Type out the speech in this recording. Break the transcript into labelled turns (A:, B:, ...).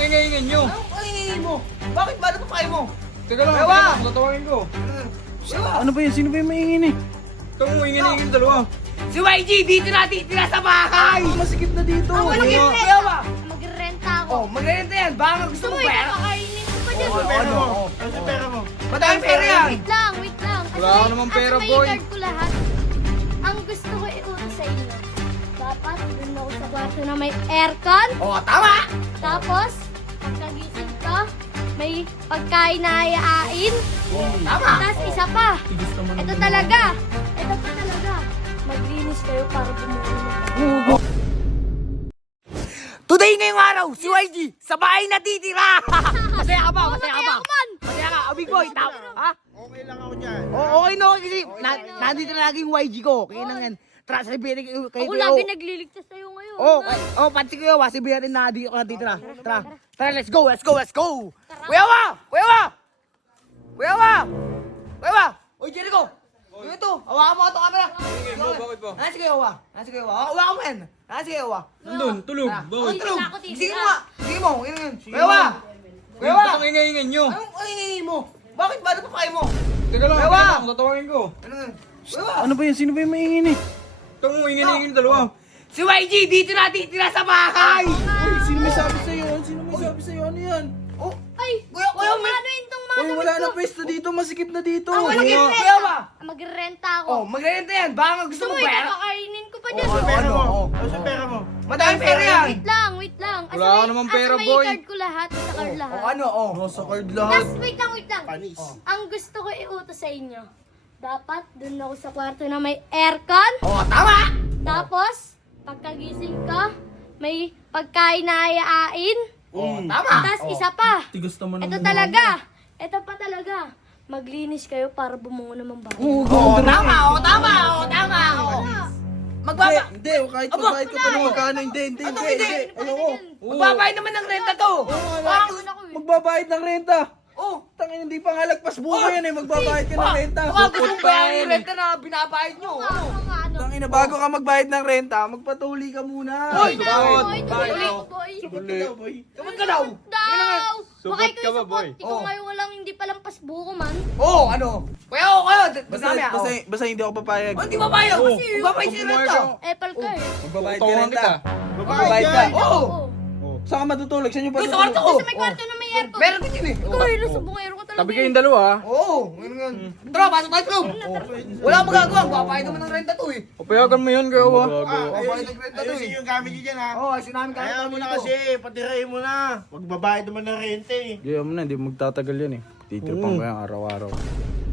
A: ingay-ingay nyo?
B: Anong kaingin mo? Bakit ba? Ano pa kayo mo?
A: Teka lang,
B: Ewa!
A: tatawagin ko.
B: Siwa!
C: Ano ba yan? Sino ba yung maingin eh?
A: Ito mo, ingay-ingay yung dalawa.
B: Si YG, dito na titira sa bahay!
C: Masikip na dito.
B: Ang walang
A: Ewa.
B: Ewa!
D: Magrenta ako.
B: Oh, magrenta yan. Baka gusto mo
D: Uy,
B: pera?
D: kakakainin ko pa dyan.
B: Ano?
E: Ano sa pera mo?
B: Madaming pera yan!
D: Wait lang, wait lang.
A: Wala ka namang pera, boy.
D: May card ko lahat. Ang gusto ko iutos sa inyo. Dapat dun ako sa kwarto na may aircon.
B: Oh, tama!
D: Tapos, pagkagising ka, may pagkain na hayain.
B: Tama!
D: Tapos isa pa.
C: Tigis naman
D: Ito talaga. Ito pa talaga. Maglinis kayo para bumuhay.
B: Today ngayong araw, si YG, sa bahay natitira! Masaya ka ba? Masaya ka ba?
D: Masaya ako man.
B: Masaya ka, big boy, ha?
E: Okay lang ako dyan.
B: Oo, okay na okay kasi nandito na lagi yung YG ko. Kaya nang yan, tara sabihin kayo.
D: Ako lagi nagliligtas sa'yo ngayon.
B: Pansin ko yun, sabihin natin na dito ka natitira. Tara, let's go, let's go, let's go! Kuya Wa! Kuya Wa! Kuya Wa! Kuya Wa! Uy, Jericho! Uy, ito, hawakan mo ito camera.
A: Bakit ba?
B: Nasa Kuya Wa? Nasa Kuya Wa? Hawakan mo yan. Nasa Kuya Wa?
A: Nandun, tulog.
B: Ah,
A: Bakit?
B: tulog.
D: Ako titira.
B: Sige mo nga. Sige mo. Yun, yun. Kuya Wa! Kuya Wa!
A: Ang ingay-ingay nyo?
B: Anong kaingin mo? Bakit ba? Ano pa kayo mo?
A: Teka lang,
B: Ewa!
A: tatawagin ko.
B: Ano yun? Kuya Wa!
C: Ano ba yan? Sino ba yung maingin eh?
A: Ito mo, ingay-ingay yung dalawa.
B: Si YG, dito na titira sa bahay!
C: Uy, sino may sabi sa'yo? Sino may sabi sa'yo? Ano yan?
B: Oh,
D: Ay,
B: Kuya, may...
D: ano yun tong mga
C: Uy, wala
D: damit
C: na
D: ko?
C: pwesto dito. Masikip na dito.
B: Ang walang
A: Oo.
B: Kuya Wa!
D: Magrenta ako.
B: Oh, magrenta yan. Baka gusto mo
D: Uy,
B: pera?
D: kakakainin ko pa dyan.
E: Ano sa pera
B: Ano?
E: mo? Ano sa pera mo?
B: Madaming pera yan.
D: Wait lang, wait lang.
A: Wala ka namang pera,
D: may
A: boy.
D: card ko lahat, sa card lahat.
B: Oh, ano? Oh.
C: Nasa card lahat.
D: Tapos wait lang, wait lang.
E: Panis.
D: Ang gusto ko iutos sa inyo. Dapat dun ako sa kwarto na may aircon.
B: Oh, tama!
D: Tapos, pagkagising ka, may pagkain na hayain.
B: Oh, tama!
D: Tapos isa pa.
C: Tigis naman
D: Ito talaga. Ito pa talaga. Maglinis kayo para bumungo naman ba?
B: Oh, tama! Oh, tama! Oh, tama! Oh. Magbaba...
C: Hindi, kahit magbayad ka pa ng magkano. Hindi. Ayoko.
B: Magbabayad naman ng renta to! Baka-
C: Magbabayad ng renta.
B: Oh!
C: Tangin, hindi pa nga lagpas buko yan eh. Magbabayad ka ng renta.
B: Baka gusto mo bayaran yung renta na binabayad nyo! Ano?
C: Tangin na, bago ka magbayad ng renta, magpatuli ka muna.
B: Hoy!
D: Boy,
B: Bakit?
D: boy.
B: Kamot ka daw!
D: Daw!
A: Subot
D: Baka
A: ka ba, boy?
D: Ikaw
B: Oh.
D: ngayon walang hindi palang pasbuko man.
B: Oh, ano? Kuya, oh, kayo! Basta,
C: Basta hindi ako papayag.
B: Oh, hindi mabayad! Magbabayad si renta!
D: Epal ka eh.
C: Magbabayad ka
A: Tawagan
C: renta.
A: kita.
C: Magbabayad ka.
B: Oo!
C: Saan ka matutulog? Saan yung
B: Doon sa
C: patutulog?
B: kwarto ko!
D: Sa may kwarto na may aircon.
B: Meron din yun eh!
D: Ikaw eh, nasa bungero ka talaga.
A: Tabi kayong dalawa, ha?
B: Oo! Ganun. Tara, pasok tayo sa loob! Wala akong magagawa, magbabayad naman ng renta to eh!
A: Papayagan mo yun, kaya wa.
B: Magbabayad ng renta to
E: Ayusin
B: eh!
E: yung gamit nyo dyan ha.
B: Oo, ayusin namin kami
E: Ayaw mo na kasi, patirahin mo na. Magbabayad naman ng rente eh.
C: Hindi mo na, hindi magtatagal yan eh. Titirpan ko yan araw-araw.